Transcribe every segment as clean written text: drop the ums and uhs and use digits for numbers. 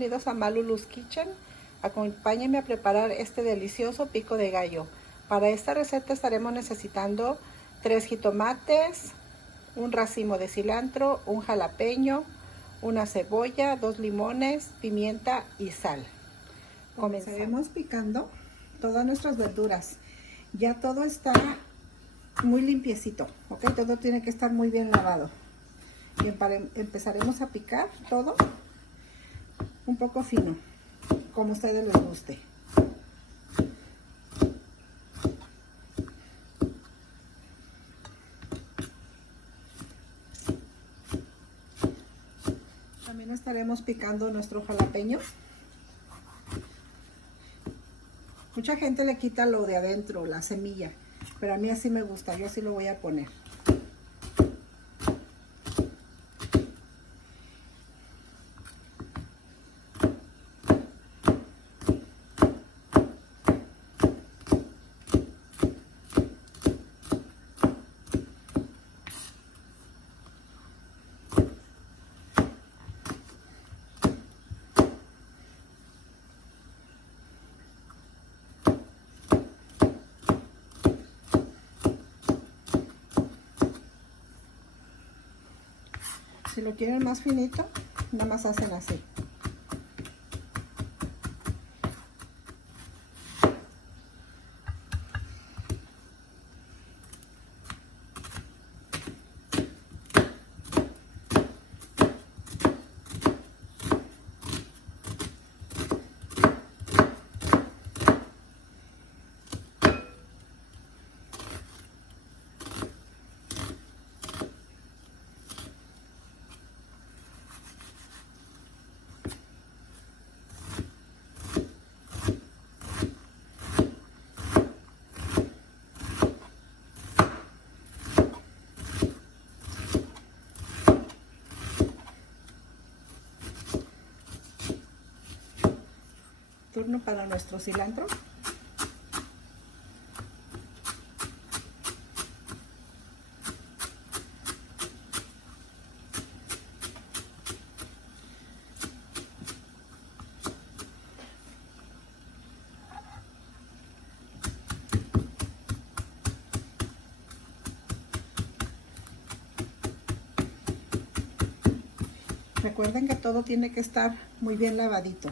Bienvenidos a Malulu's Kitchen. Acompáñenme a preparar este delicioso pico de gallo. Para esta receta estaremos necesitando 3 jitomates, un racimo de cilantro, un jalapeño, una cebolla, 2 limones, pimienta y sal. Comenzaremos picando todas nuestras verduras. Ya todo está muy limpiecito, ¿ok? Todo tiene que estar muy bien lavado. Y empezaremos a picar todo un poco fino, como a ustedes les guste. También estaremos picando nuestro jalapeño. Mucha gente le quita lo de adentro, la semilla, pero a mí así me gusta, yo así lo voy a poner. Si lo quieren más finito, nada más hacen así. Turno para nuestro cilantro. Recuerden que todo tiene que estar muy bien lavadito.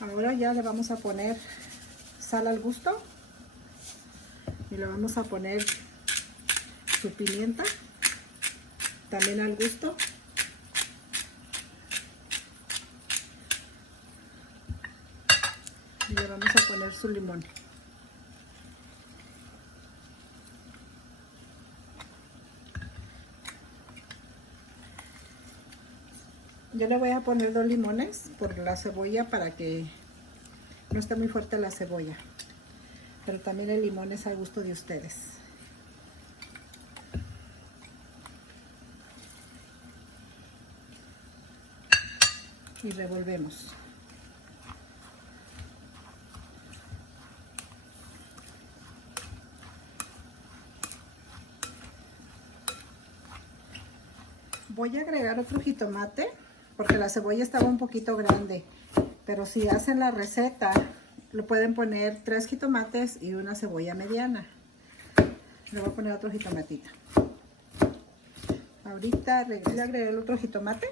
Ahora ya le vamos a poner sal al gusto y le vamos a poner su pimienta también al gusto. Y le vamos a poner su limón. Yo le voy a poner 2 limones por la cebolla para que no esté muy fuerte la cebolla. Pero también el limón es al gusto de ustedes. Y revolvemos. Voy a agregar otro jitomate porque la cebolla estaba un poquito grande, pero si hacen la receta lo pueden poner 3 jitomates y una cebolla mediana. Le voy a poner otro jitomatito. Ahorita le agregué el otro jitomate.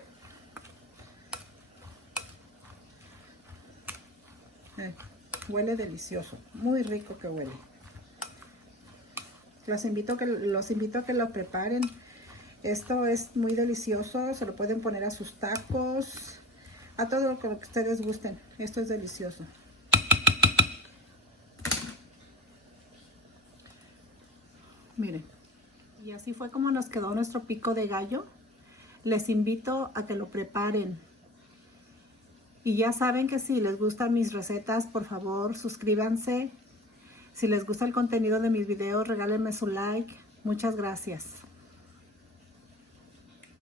Huele delicioso, muy rico que huele. Los invito a que lo preparen. Esto es muy delicioso, se lo pueden poner a sus tacos, a todo lo que ustedes gusten. Esto es delicioso. Miren, y así fue como nos quedó nuestro pico de gallo. Les invito a que lo preparen. Y ya saben que si les gustan mis recetas, por favor suscríbanse. Si les gusta el contenido de mis videos, regálenme su like. Muchas gracias.